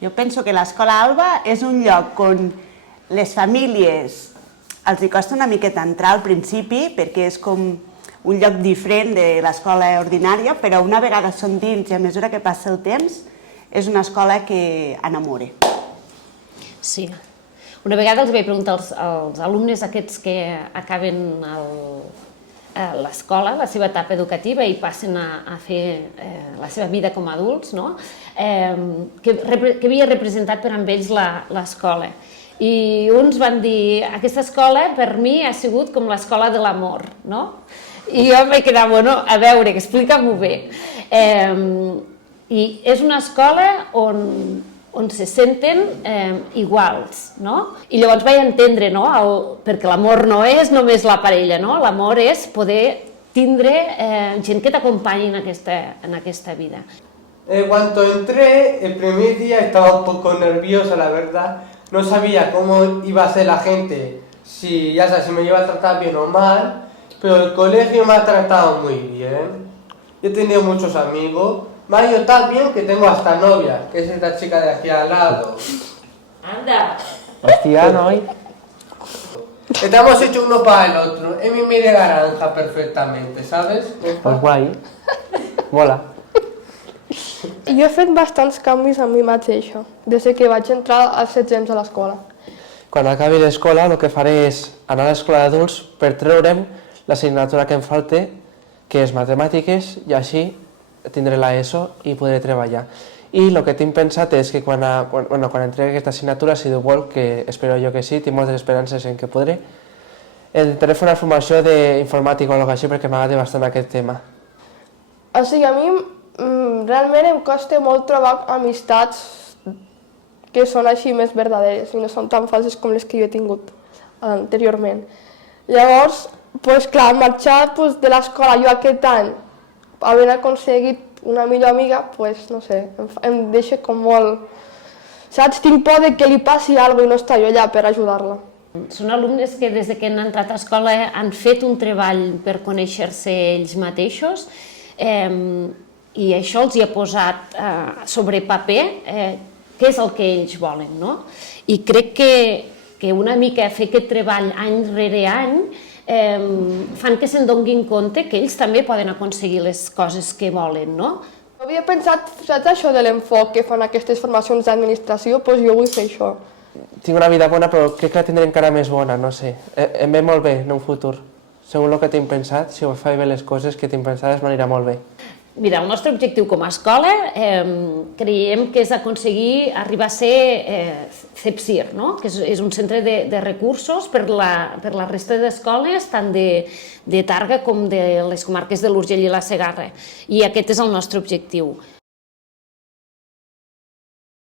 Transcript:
Jo penso que l'Escola Alba és un lloc on les famílies els hi costa una miqueta entrar al principi perquè és com un lloc diferent de l'escola ordinària, però una vegada són dins i a mesura que passa el temps és una escola que enamora. Sí. Una vegada els vaig preguntar als alumnes aquests que acaben l'escola, la seva etapa educativa i passen a fer la seva vida com a adults, no? Que havia representat per a ells l'escola. I uns van dir, aquesta escola per mi ha sigut com l'escola de l'amor, no? I jo em vaig quedar, bueno, a veure, explica-m'ho bé. I és una escola on se senten iguals, no? I llavors vaig entendre, no? Perquè l'amor no és només la parella, no? L'amor és poder tindre gent que t'acompanyi en aquesta vida. Cuando entré, el primer día estaba un poco nerviosa, la verdad. No sabía cómo iba a ser la gente, si me iba a tratar bien o mal, pero el colegio me ha tratado muy bien. He tenido muchos amigos. Me ha ido tan bien que tengo hasta novia, que es esta chica de aquí al lado. Anda! Hostia, ¿no? Estamos hechos uno para el otro. Emi mide naranja perfectamente, ¿sabes? Pues guai. Mola. Jo he fet bastants canvis a mi mateixa, des que vaig entrar als 16 anys a l'escola. Quan acabi l'escola, el que faré és anar a l'escola d'adults per treure'm l'assignatura que em falta, que és matemàtiques, i així tindré l'ESO i podré treballar. I el que tinc pensat és que quan entregue aquesta assignatura, si Déu vol, que espero jo que sí, tinc moltes esperances en que podré, entraré a fer una formació d'informàtica o alguna cosa així perquè m'agrada bastant aquest tema. O sigui, a mi realment em costa molt trobar amistats que són així més verdaderes i no són tan falses com les que jo he tingut anteriorment. Llavors, clar, marxar de l'escola jo aquest any, havent aconseguit una millor amiga, no sé, em deixa com molt... Saps? Tinc por que li passi alguna cosa i no estar jo allà per ajudar-la. Són alumnes que des que han entrat a escola han fet un treball per conèixer-se ells mateixos i això els hi ha posat sobre paper què és el que ells volen, no? I crec que una mica fer aquest treball any rere any fan que se'n donin compte que ells també poden aconseguir les coses que volen, no? Havia pensat, saps això de l'enfoc que fan aquestes formacions d'administració? Doncs jo vull fer això. Tinc una vida bona, però crec que la tindré encara més bona, no sé. Em ve molt bé en un futur. Segons el que tinc pensat, si faig bé les coses que tinc pensades, m'anirà molt bé. Mira, el nostre objectiu com a escola creiem que és aconseguir arribar a ser CEPSIR, no? Que és un centre de recursos per la resta d'escoles, tant de Tàrrega com de les comarques de l'Urgell i la Segarra. I aquest és el nostre objectiu.